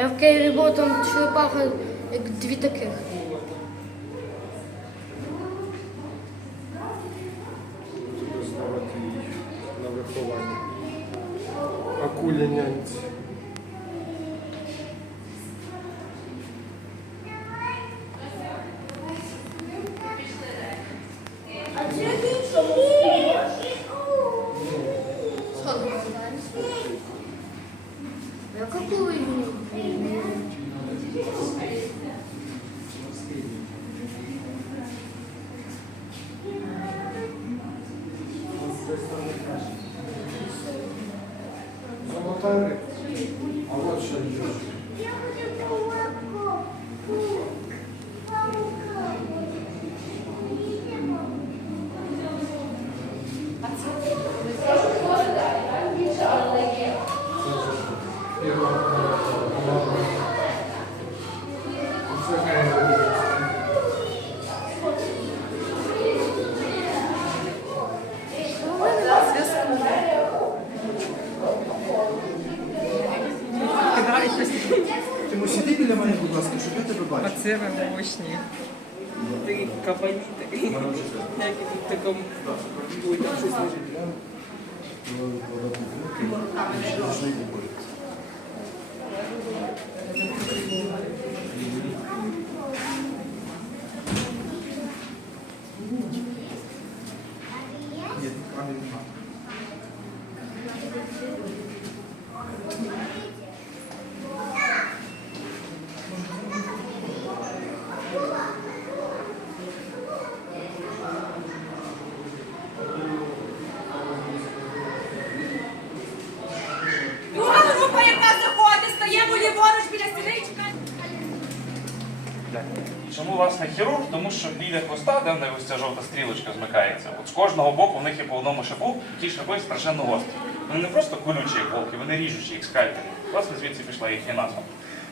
я в Києві був, там черепаха, як дві таких. Voltaire як в такому ой, там щось лежить. Ні, камінь нема. Друга група, яка заходить, стаємо ліворуч біля стіличка. Чому власне хірург? Тому що біля хвоста, де в них ось ця жовта стрілочка змикається, от з кожного боку в них є по одному шипу, ті шипи страшенно гострі. Вони не просто колючі, як голки, вони ріжучі, як скальпелі. Власне, звідси пішла їхня назва.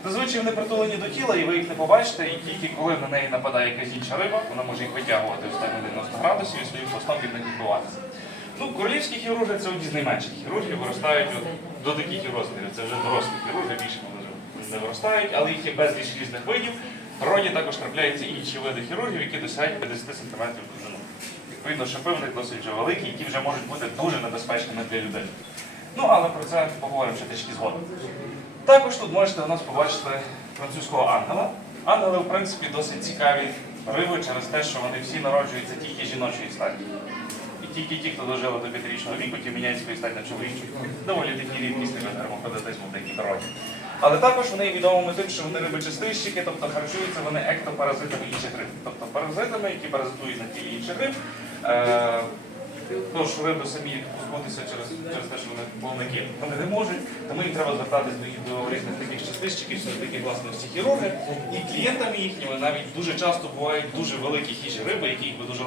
Зазвичай вони притулені до тіла, і ви їх не побачите, і тільки коли на неї нападає якась інша риба, вона може їх витягувати ось так на 90 градусів і своїм хвостом від них відбиватися. Ну, королівські хірурги це одні з найменших хірургів, виростають от до таких розмірів. Це вже дорослі хірурги, більше вони не виростають, але їх є безліч різних видів. Природі також трапляються інші види хірургів, які досягають 50 см довжину. Відповідно, шипи в них досить вже великі, які вже можуть бути дуже небезпечними для людей. Ну, але про це поговоримо ще трішки згодом. Також тут можете у нас побачити французького ангела. Ангели, в принципі, досить цікаві риби через те, що вони всі народжуються тільки жіночої статі. І тільки ті, хто дожили до п'ятирічного віку, ті міняють свою стать на чоловічу. Доволі такі рідкісні вид гермафродитизму в дикій природі. Але також вони відомими тим, що вони риби чистильщики, тобто харчуються вони ектопаразитами інших риб. Тобто паразитами, які паразитують на тілі інших риб. Е, Тож риби самі позбутися через, через те, що вони повники, вони не можуть, тому їм треба звертатись до, до різних таких чистильщиків, серед таких власне всі хірурги. І клієнтами їхніми навіть дуже часто бувають дуже великі хижі риби, які би дуже,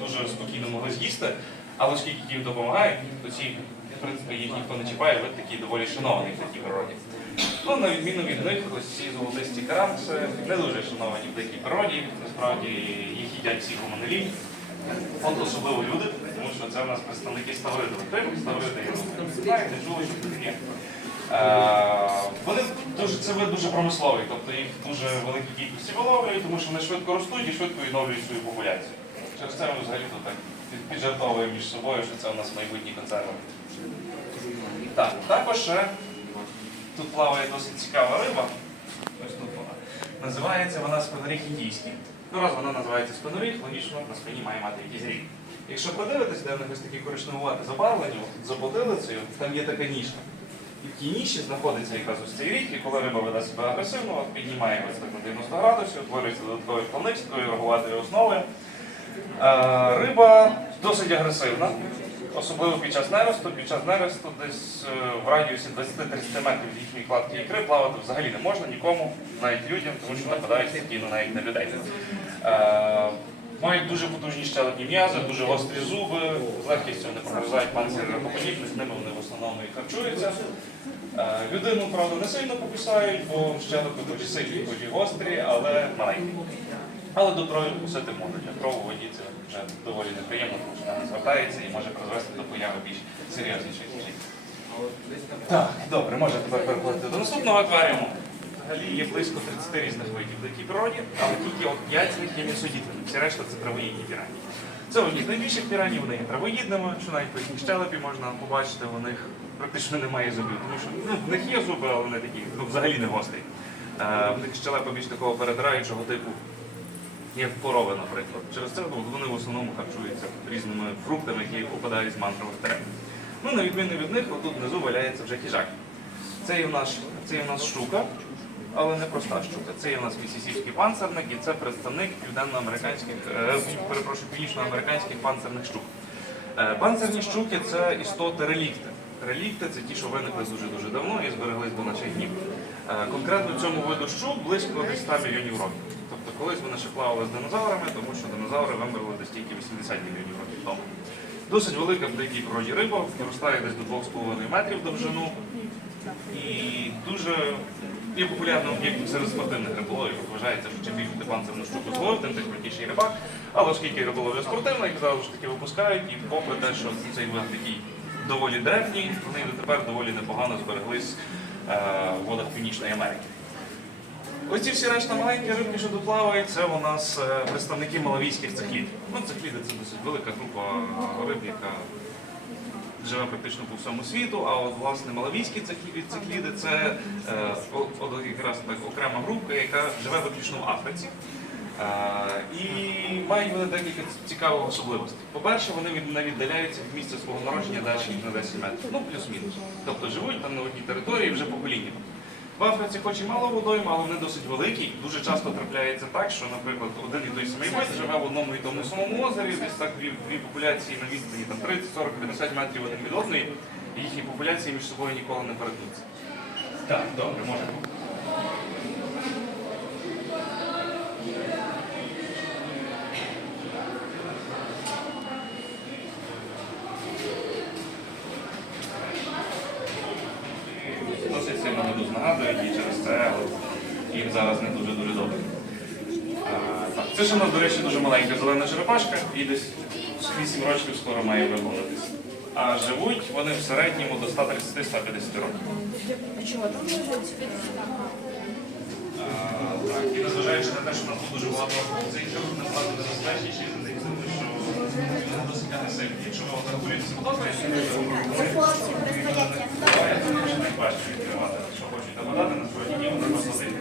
дуже спокійно могли з'їсти, але оскільки їм допомагають, то ці, в принципі, їх ніхто не чіпає, вид такий доволі шанований в такій природі. Ну, на відміну від них, ось ці золотисті карамси не дуже шановані в дикій природі, насправді їх їдять всі гуманелі. От особливо люди, тому що це в нас представники ставридових риб, ставриди, знаєте, чули, що таке. Е, Вони дуже, це вид дуже промисловий, тобто їх дуже великі кількості виловлюють, тому що вони швидко ростуть і швидко відновлюють свою популяцію. Через це ми взагалі так піджартовуємо між собою, що це у нас майбутні консерви. Так, також ще тут плаває досить цікава риба. Ось тут вона. Називається вона спиноріг індійський. Ну, раз вона називається спиноріг, логічно на спині має мати якийсь ріг. Якщо подивитись, де в них ось такі коричневувати забарвлення, от за потилицею, там є така ніша. І в тій ніші знаходиться якраз ось цей ріг, і коли риба веде себе агресивно, піднімає ось так на 90 градусів, утворюється додатковий такою роговатою основою. Е, Риба досить агресивна, особливо під час неросту. Під час неросту десь е, в радіусі 20-30 метрів їхньої кладки ікри плавати взагалі не можна нікому, навіть людям, тому що нападають постійно навіть на людей. Е, Мають дуже потужні щелепні м'язи, дуже гострі зуби, з легкістю вони прогризають панцирі ракоподібних, ними вони в основному і харчуються. Е, Людину, правда, не сильно покусають, бо щелепи і сильні, хоч і гострі, але маленькі. Але до крові вкусити можуть, а кров у воді це вже доволі неприємно, тому що вона звертається і може призвести до появи більш серйозніших їжі. Так, добре, може тепер переходити до наступного акваріуму. взагалі є близько 30 різних видів в дикій природі, але тільки от 5 з них є м'ясоїдними. Всі решта це травоїдні пірані. Це одні з найбільших піранів, вони є травоїдними, що навіть по їхній щелепі можна побачити, у них практично немає зубів, тому що ну, в них є зуби, але вони такі ну, взагалі не гострі. Е, в них щелепа більш такого передираючого типу, як корови, наприклад. Через це ну, вони в основному харчуються різними фруктами, які попадають з мантрових дерев. Ну, на відміну від них, отут внизу валяється вже хижак. Це є в нас, це є в нас щука, але не проста щука. Це є в нас місісівський панцерник і це представник південноамериканських, е, перепрошую, північноамериканських панцерних щук. Е, Панцерні щуки це істоти релікти. Релікти це ті, що виникли дуже-дуже давно і збереглись до наших днів. Е, Конкретно цьому виду щук близько 100 мільйонів років. Тобто колись вони ще плавали з динозаврами, тому що динозаври вимерли десь тільки 80 мільйонів років тому. Досить велика в дикій природі риба, виростає десь до 2,5 метрів довжину і дуже є популярним об'єктом серед спортивних риболовів. Вважається, що чим більше ти панцирну штуку зловив, тим ти крутіший рибак. Але оскільки риболовля спортивна, їх завжди таки випускають, і попри те, що цей вид такий доволі древній, вони і дотепер доволі непогано збереглись е, в водах Північної Америки. Ось ці всі решта маленькі рибки, що тут плавають, це у нас е, представники малавійських цихлід. Ну, цихліди це досить велика група риб, яка живе практично по всьому світу, а от власне малавійські цихлі- цихліди це е, от якраз так окрема група, яка живе виключно в Африці. Е, І мають вони декілька цікавих особливостей. По-перше, вони не віддаляються від місця свого народження далі ніж на 10 метрів. Ну, плюс-мінус. Тобто живуть там на одній території вже поколіннями. В Африці хоч і мало водойм, але вони досить великі. Дуже часто трапляється так, що, наприклад, один і той самий вид живе в одному і тому самому озері, десь так дві, дві популяції на відстані там 30, 40, 50 метрів один від одної, і їхні популяції між собою ніколи не перетнуться. Так, добре, може. Досить сильно медуз і через це от, їм зараз не дуже-дуже добре. А, так. Це ж у нас, до речі, дуже маленька зелена черепашка і десь 8 років скоро має виводитися. А живуть вони в середньому до 130-150 років. А, так. І незважаючи на те, що у нас тут дуже багато цих хірург насправді небезпечніші досить агресивні. Якщо ви от регулюєтеся подобається, я думаю, що найкраще відкривати, що хочуть нападати, насправді ні, вони просто дивні.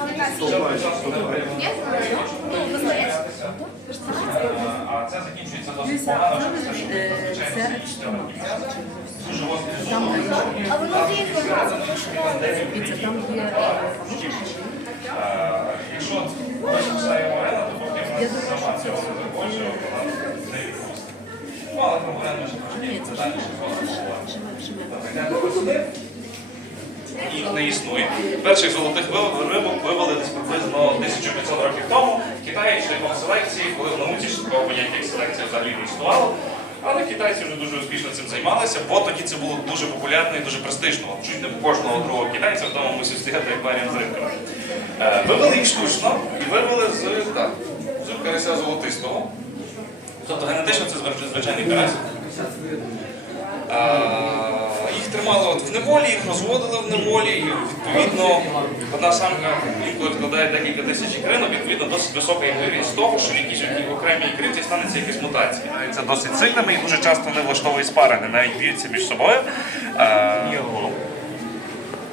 Але. А це закінчується досить погано, що ми зазвичай не зустрічали дуже Якщо хтось кусає Морена, то потрібно сама цього не захоче, вона не відпустить. Ну, але про Морену ще трошки детальніше. Їх не існує. Перших золотих рибок вивели приблизно 1500 років тому. Китай шляхом селекції, коли в науці такого поняття як селекція взагалі не існувало. Але китайці вже дуже успішно цим займалися, бо тоді це було дуже популярно і дуже престижно. Чуть не кожного другого китайця вдома мусив стояти акваріум з рибками. Е, Вивели їх штучно і вивели з, так, карася золотистого. Тобто генетично це звичайний карась. Їх тримали от в неволі, їх розводили в неволі, і відповідно одна самка інколи відкладає декілька тисяч ікринок, відповідно досить висока ймовірність того, що в якійсь окремій ікриці станеться якась мутація. Це досить сильними і дуже часто не влаштовують спарини, навіть б'ються між собою.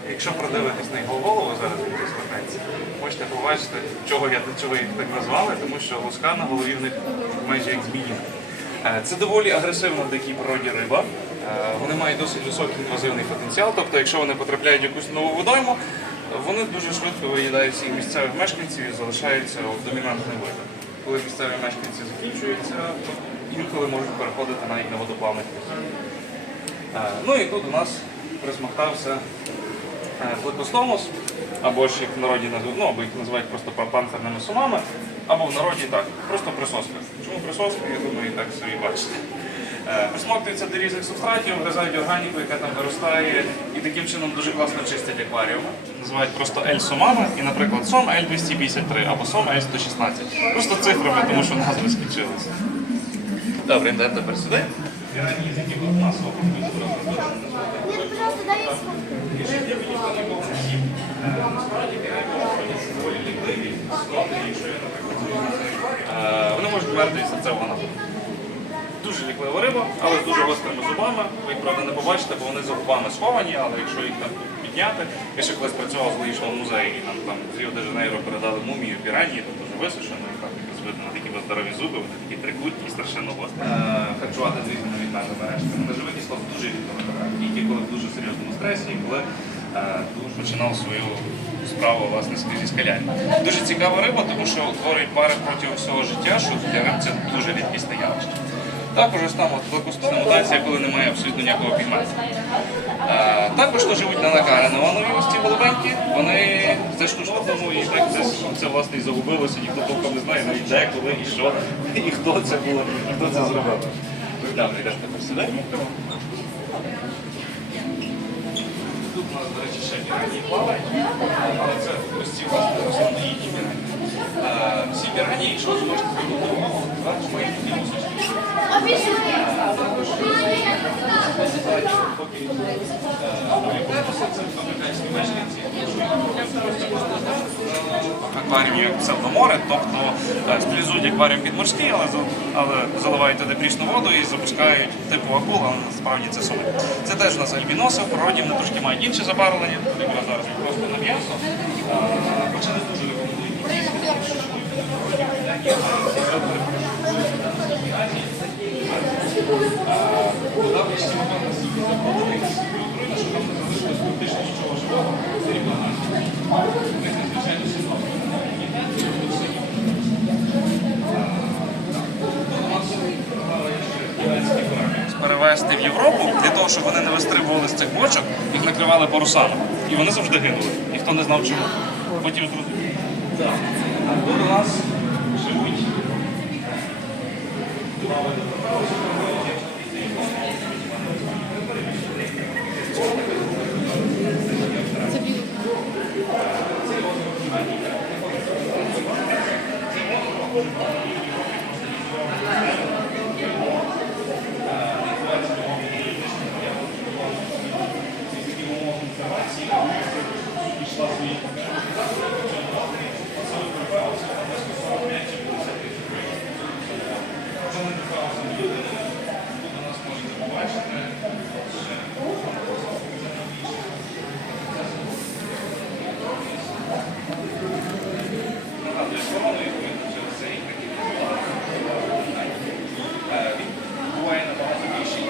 Якщо продивитись на його голову, зараз можете побачити, чого я чого їх так назвали, тому що луска на голові в них майже як змії. Е, Це доволі агресивна в дикій природі риба. Е, Вони мають досить високий інвазивний потенціал, тобто, якщо вони потрапляють в якусь нову водойму, вони дуже швидко виїдають всіх місцевих мешканців і залишаються от домінантним видом. Коли місцеві мешканці закінчуються, інколи можуть переходити навіть на водоплавних. Е, Ну і тут у нас присмоктався Кликостомус, або ж їх в народі називають, ну або їх називають просто панцирними сумами, або в народі так, просто присоска. Чому присоска, я думаю, і так собі бачите. Е, Присмоктуються до різних субстратів, вгризають органіку, яка там виростає, і таким чином дуже класно чистять акваріуми. Називають просто L-сомами, і, наприклад, сом L253 або сом L116. Просто цифрами, тому що назви скінчилися. Добре, йдемо тепер сюди. Я сфоткаю. І Насправді доволі лікливі, складні, якщо я, наприклад, Вони можуть вмерти серцевого нападу. Дуже ліклива риба, але з дуже гострими зубами. Ви їх, правда, не побачите, бо вони за губами сховані, але якщо їх там підняти, я ще колись працював в зоологічному музеї, і нам там з Ріо-де-Жанейро передали мумію піранії, тобто вже висушену, і там якраз видно на такі здорові зуби, вони такі трикутні страшенно гострі. Е, Харчувати з різними відмежними рештками. Неживий кислот дуже ліклива риба. Тільки коли в дуже серйозному стресі, коли дуже починав свою справу власне зі скаляння. Дуже цікава риба, тому що утворюють пари протягом всього життя, що для риб це дуже рідкісне явище. Також ось там от плакустна мутація, коли немає абсолютно ніякого пігменту. Е, Також то живуть на накаренованій ось ці голубенькі, вони це штучно тому і так це, це власне і загубилося, ніхто толком не знає, навіть де, коли і що, і хто це було, хто це зробив. Йдеш тепер сюди. Нас, до речі, ще пірані плавають, але це власне основні їхні Е, якщо ви зможете увагу, зверху мають. Акваріум як псевдоморе, тобто е, стилізують акваріум підморський, але, але заливають туди прісну воду і запускають типу акул, але насправді це соли. Це теж у нас альбіноси, в природі вони трошки мають інше забарвлення, якраз зараз просто на м'ясо. Е, Хоча не дуже рекомендують. Перевезти в Європу для того, щоб вони не вистрибували з цих бочок, їх накривали парусами. І вони завжди гинули. Ніхто не знав чому. Потім зрозумів. Так. А тут у нас живуть. Це білий. Нагадую, корону і видно через це і такі Е, Він буває набагато більший.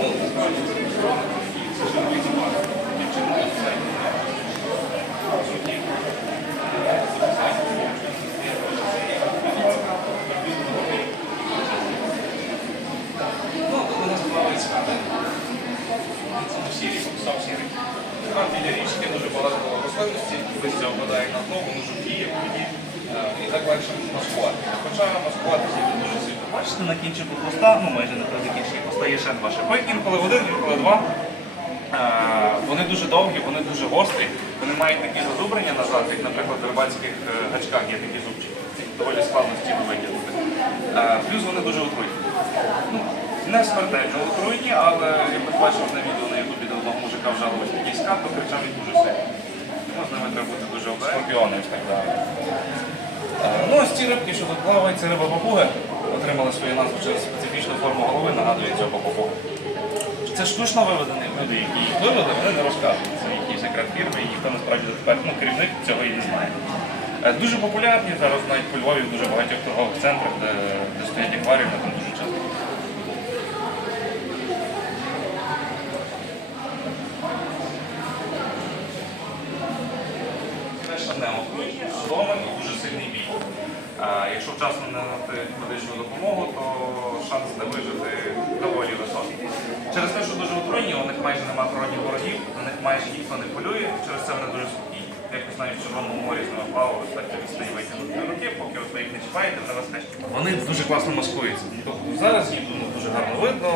Ну, насправді це не корона, і це живий зубар. Дівчина це Ну, тут у нас плавають скати. Це сірі, сам сірий. Там біля річки дуже багато рослинності, листя опадає на дно, воно жовтіє, воді. І так легше маскувати. Хоча маскувати це дуже сильно. Бачите, на кінчику хвоста, ну майже на правда кінчику хвоста є ще два шипи, інколи один, інколи два. Е, Вони дуже довгі, вони дуже гострі, вони мають такі зазубрення назад, як, наприклад, в рибацьких е, гачках є такі зубчики. Доволі складно з цим витягнути. Е, Плюс вони дуже отруйні. Ну, не смертельно отруйні, але я бачив на відео на ютубі, де одного мужика вжали такий скат, він дуже. Тому з ними треба бути дуже обережним. Скорпіони і так далі. Е, Ну, ось ці рибки, що тут плавають, це риба папуги, отримали свою назву через специфічну форму голови, нагадує цього папугу. Це штучно виведені люди, які їх вивели, вони не розказують. Це їхній секрет фірми, і ніхто насправді дотепер, ну, керівник цього і не знає. Е, Дуже популярні зараз навіть по Львові в дуже багатьох торгових центрах, де, де стоять акваріуми, там дуже часто. Перша не отруйні, вдома дуже сильний бій. А якщо вчасно не надати медичну допомогу, то шанс не вижити доволі високий. Через те, що дуже отруйні, у них майже немає природних ворогів, на них майже ніхто не полює, через це вони дуже сухі. Якось навіть в Чорному морі з ними плавали, так відстані витягнути руки, поки от ви їх не чіпаєте, вони вас не чіпають. Вони дуже класно маскуються. Тобто зараз їх ну, дуже гарно видно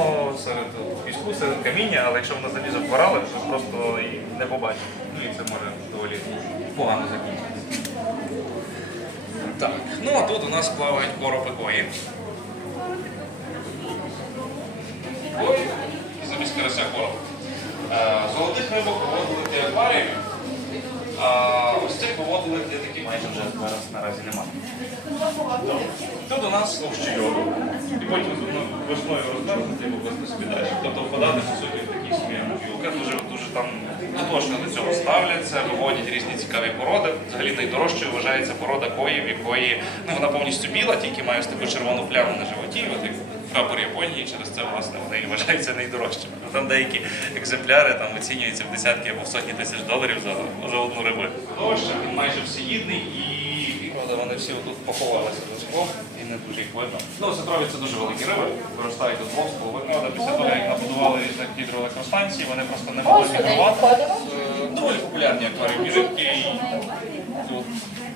серед піску, серед каміння, але якщо вона залізе в корали, то просто і не побачить. Ну і це може доволі погано закінчитися. Так, ну а тут у нас плавають коропи кої. Через це хвороба. Е, Золотих рибок виводили для акваріумів, а ось цих виводили для таких майже вже зараз наразі немає. Тут у нас товщі льоду, і потім весною розмерзнути і вивезти собі далі. Тобто впадати по суті в такі. Дуже, дуже там дотошно до цього ставляться, виводять різні цікаві породи. Взагалі найдорожчою вважається порода кої, в якої ну, вона повністю біла, тільки має ось таку червону пляму на животі. От як прапор Японії, через це власне вони і вважаються найдорожчими. Ну, Там деякі екземпляри там оцінюються в десятки або в сотні тисяч доларів за, за одну рибу. Дорожче, він майже всеїдний і вони всі тут поховалися до і не дуже їх видно. Ну, сетрові це дуже великі риби, виростають до двох з половиною, але після того, як набудували різних гідроелектростанцій, вони просто не могли мігрувати. Е, Доволі популярні акваріумні рибки. І, тут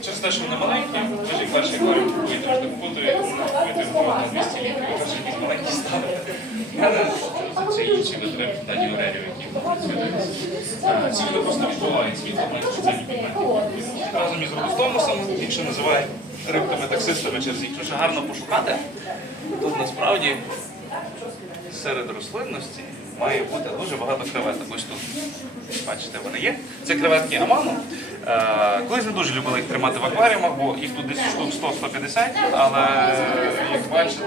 Через те, що вони маленькі, ви ж перший акваріум ж не купуєте, купуєте на 200 літрів, ви якісь маленькі ставите. У це інші витри на діорерів, які працюють. Ці вони просто відбувають світло, мають спеціальні пігменти. Разом із родостомусом, інші називають рибками-таксистами через їх дуже гарно пошукати. Тут насправді серед рослинності має бути дуже багато креветок. Ось тут. Бачите, вони є. Це креветки аману. Е, колись не дуже любили їх тримати в акваріумах, бо їх тут десь штук 100-150, але як бачите,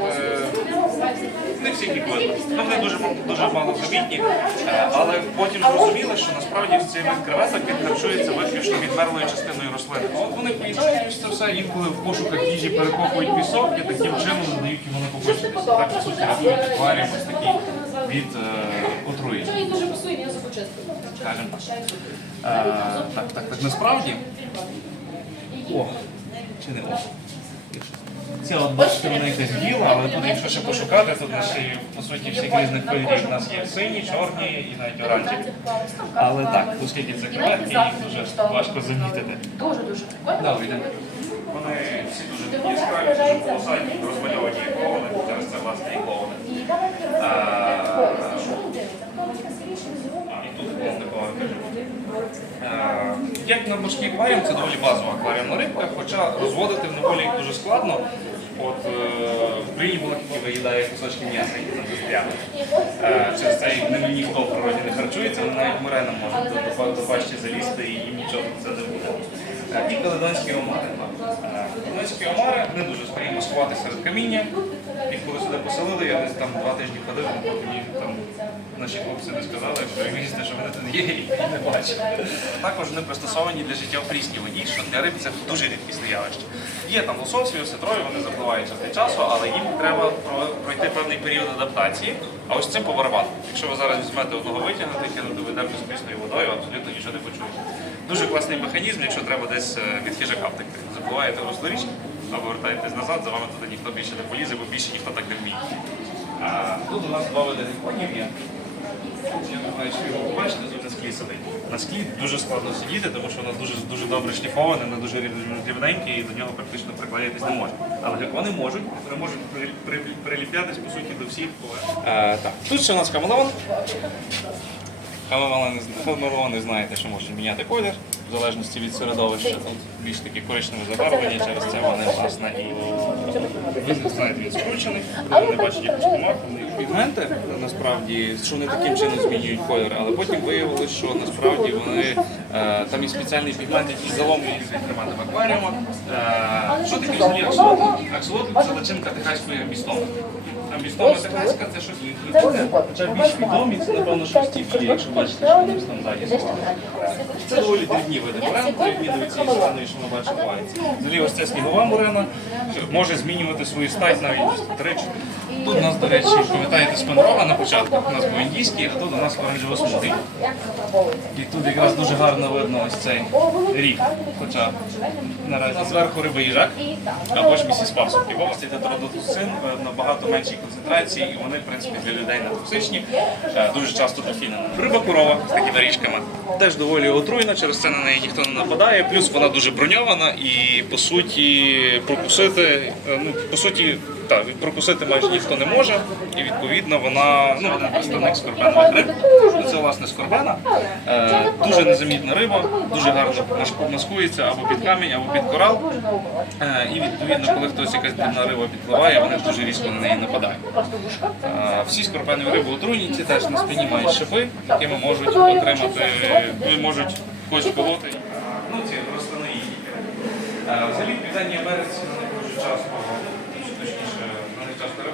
не всіх їх видно. Ну, вони дуже, дуже малозамітні, Е, але потім зрозуміли, що насправді цей вид креветок він харчується виключно відмерлою частиною рослини. От вони поїдають це все, інколи в пошуках їжі перекопують пісок і таким чином не дають йому накопичитися. Так, по суті, рятують акваріум ось такий від е, отруєння. Мені дуже пасує, я. Скажемо так. Е, так, так, так, насправді. О, чи не о? Ця от бачите, вона якась біла, але тут, якщо ще пошукати, тут на ще по суті всіх різних кольорів. У нас є сині, чорні і навіть оранжеві. Але так, оскільки це креветки, їх дуже важко замітити. Дуже дуже прикольно. Вони всі дуже яскраві, дуже полосаті, розмальовані і ковани, через це власне і Як на морський акваріум, це доволі базова акваріумна рибка, хоча розводити в неволі їх дуже складно. От е, в Україні була які виїдає кусочки м'яса, які там застрягли. Е, Через це ними ніхто в природі не харчується, вони навіть моренам можуть до, пащі залізти і їм нічого це не буде. Е, І каледонські омари. Каледонські омари не дуже скорімо сховати серед каміння. І коли сюди поселили, я десь там два тижні ходив, бо мені там наші хлопці не сказали, що їсте, що вони тут є, і не бачили. Також вони пристосовані для життя в прісній воді, що для риб це дуже рідкісне явище. Є там лососі, осетрові, вони запливають час від часу, але їм треба пройти певний період адаптації. А ось цим поварвати. Якщо ви зараз візьмете одного витягнути, кинути ведерку з прісною водою, абсолютно нічого не почуєте. Дуже класний механізм, якщо треба десь е, від хижака втекти. Запливаєте в русло річки, або вертаєтесь назад, за вами туди ніхто більше не полізе, бо більше ніхто так не вміє. А тут у нас два види геконів є. Я не знаю, ви його побачите, тут на склі сидить. На склі дуже складно сидіти, тому що воно дуже, дуже добре шліфоване, воно дуже рів- рівненьке і до нього практично приклеїтись не може. Але гекони можуть, вони можуть при- при- приліплятись по суті до всіх так. Тут ще у нас. Хамелеони, хамелеони знаєте, що можуть міняти колір в залежності від середовища. Тут більш такі коричневі забарвлені, через це вони власне і не знаєте, він скручений, ви не бачите якусь помарку. Пігменти насправді, що вони таким чином змінюють колір, але потім виявилося, що насправді вони е, там є спеціальний пігмент, який заломлює їх тримати в акваріумах. Е, що таке взагалі аксолотль? Аксолотль це начинка техаської амбістоми. Амбістома техаська це щось їхнє. Хоча більш відомі, це напевно щось ті якщо бачите, що вони там ззаді сховали. Це доволі дрібні види морен, дрібні до цієї сторони, що ми бачимо лайці. Взагалі ось ця снігова морена може змінювати свою стать навіть 3 Тут у нас, до речі, пам'ятаєте, спинрога на початку, у нас був індійський, а тут у нас оранжево смуглий. І тут якраз дуже гарно видно ось цей ріг. Хоча наразі зверху риби їжак, або ж місіс пасок. І волості тетродотоксин в набагато меншій концентрації, і вони, в принципі, для людей не токсичні, е, дуже часто дофінені. Риба корова з такими річками. Теж доволі отруйна, через це на неї ніхто не нападає. Плюс вона дуже броньована і по суті прокусити, е, ну по суті. Так, прокусити майже ніхто не може, і відповідно вона ну, вона представник скорбенових. Ну, Це власне скорбена. Е, дуже незамітна риба, дуже гарно маскується або під камінь, або під корал. Е, і відповідно, коли хтось якась дрібна риба підпливає, вони дуже різко на неї нападають. Е, всі скорпенові риби отруйні, ці теж на спині мають шипи, якими можуть отримати, ну, можуть когось вколоти. Ну, ці рослини їдять. Е, Взагалі в південній Америці вони дуже часто,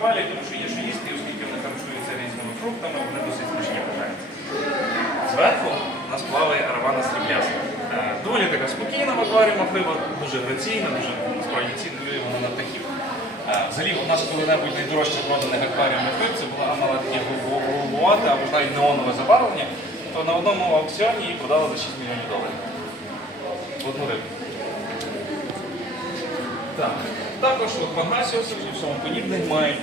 рибалять, тому що є що їсти, оскільки вони харчуються різними фруктами, вони досить смачні вважаються. Зверху у нас плаває аравана срібляста. Е, Доволі така спокійна в акваріумах риба, дуже граційна, дуже насправді цінує вона на птахів. Е, Взагалі у нас коли-небудь найдорожче проданих акваріумних риб це була мала таке голубувате або навіть неонове забарвлення, то на одному аукціоні її продали за 6 мільйонів доларів. Одну рибу. Так. Також от пангасіуси і всьому подібне мають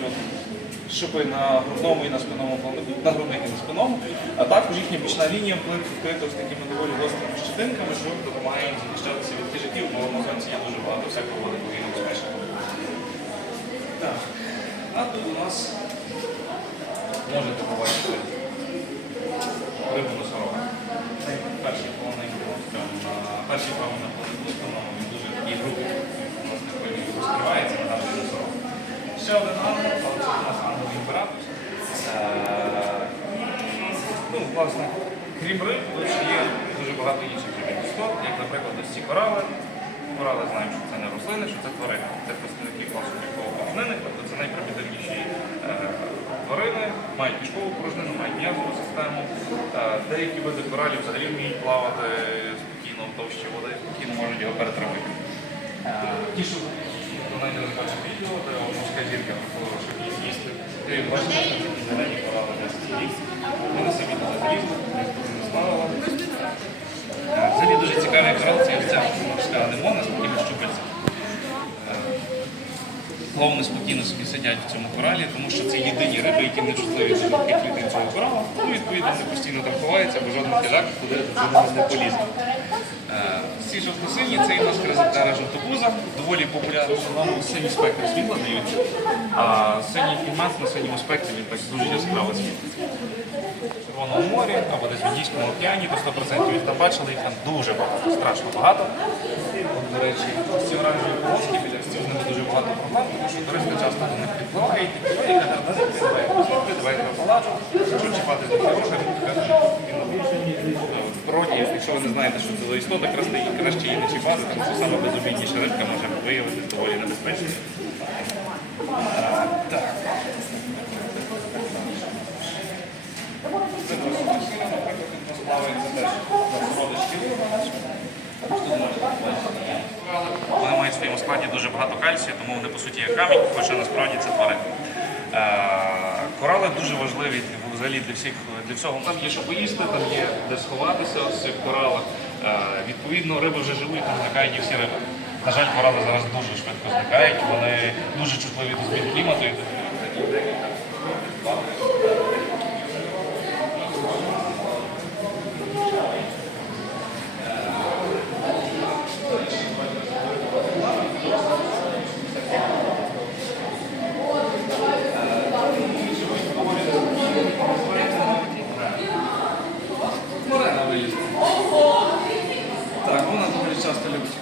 шипи на грудному і на спинному плавнику, на грудних і на спинному, а також їхня бічна лінія вкрита з такими доволі гострими щетинками, що допомагає їм захищатися від хижаків, бо на сонці є дуже багато всякого великого і небезпечного. Так. А тут у нас можете побачити рибу Ще один ангел, але це у нас ангел імператус. Е, Ну, власне, крім риб, тут ще є дуже багато інших живих істот, як, наприклад, ось ці корали. Корали знаємо, що це не рослини, що це тварини. Це представники класу порожнини, тобто це найпримітивніші е, тварини, мають кишкову порожнину, мають м'язову систему. Е, деякі види коралів взагалі вміють плавати спокійно в товщі води, спокійно можуть його перетравити. Не бачив відео, де морська зірка проходила, щоб їх. Ти бачиш, що такі зелені корали на стілі. Вони самі туди залізли, ніхто не. Е, Взагалі дуже цікавий корал, це ця морська анемона з такими щупальцями. Плавно спокійно собі сидять в цьому коралі, тому що це єдині риби, які не чутливі до клітин цього корала. Ну, відповідно, вони постійно там ховаються, бо жоден хижак туди не полізе. Ці жовто-сині це у нас хризантера жовтобуза, доволі популярна нам синій спектр світла дають. А синій фільмант на синьому спектрі він так дуже яскраво світить. Червоному морі або десь в Індійському океані, то 100% їх там бачили, їх там дуже багато, страшно багато. До речі, ці оранжеві полоски з ними дуже багато проблем, тому що туристи часто до них підпливають, і ой, яка гарна давай послухай, давай що чіпати з них в природі, якщо ви не знаєте, що це за істота, краще її, не чіпати, тому що саме безобідніша рибка може виявитися доволі небезпечною. Так. Це просто сила, наприклад, у теж родички можна корали. Вони мають в своєму складі дуже багато кальцію, тому вони по суті як камінь, хоча насправді це тварини. Е, Корали дуже важливі взагалі для всіх для всього. Там є що поїсти, там є де сховатися ось цих коралах. Е, Відповідно, риби вже живуть, там зникають і всі риби. На жаль, корали зараз дуже швидко зникають, вони дуже чутливі до змін клімату. і такі декілька. Морена вилізла. Так, вона дуже часто любить.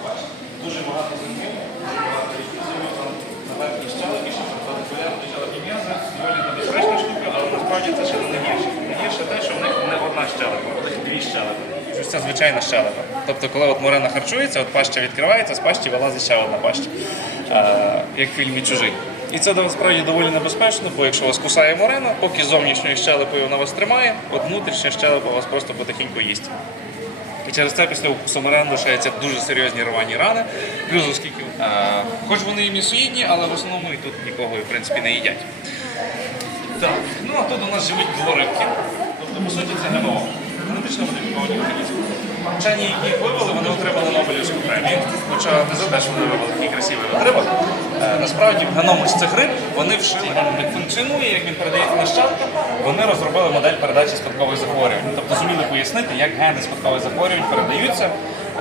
Дуже багато зимів, дуже багато різних там на верхній щелепі, що приходить поляти щелепі м'язи. Доволі небезпечна штука, але насправді це ще не найгірше. Найгірше те, що в них не одна щелепа, в них дві щелепи. Ось це звичайна щелепа. Тобто, коли от морена харчується, от паща відкривається, з пащі вилазить ще одна паща, е, як в фільмі Чужий. І це насправді доволі небезпечно, бо якщо вас кусає морена, поки зовнішньою щелепою вона вас тримає, от внутрішня щелепа вас просто потихеньку їсть. І через це після укусу морен лишаються дуже серйозні рвані рани. Плюс, оскільки, е, хоч вони і м'ясоїдні, але в основному і тут нікого в принципі не їдять. Так, ну а тут у нас живуть дворибки. Тобто, по суті, це ГМО. Генетично модифіковані організми. Вчені, які їх вивели, вони отримали Нобелівську премію. Хоча не за те, що вони вивели такий красивий витребок. Е, Насправді в геном ось цих риб вони вшили, як функціонує, як він передається нащадкам. Вони розробили модель передачі спадкових захворювань. Тобто зуміли пояснити, як гени спадкових захворювань передаються,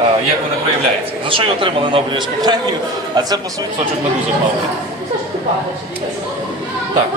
е, як вони проявляються. За що й отримали Нобелівську премію, а це по суті сочок медузи плаває. Так.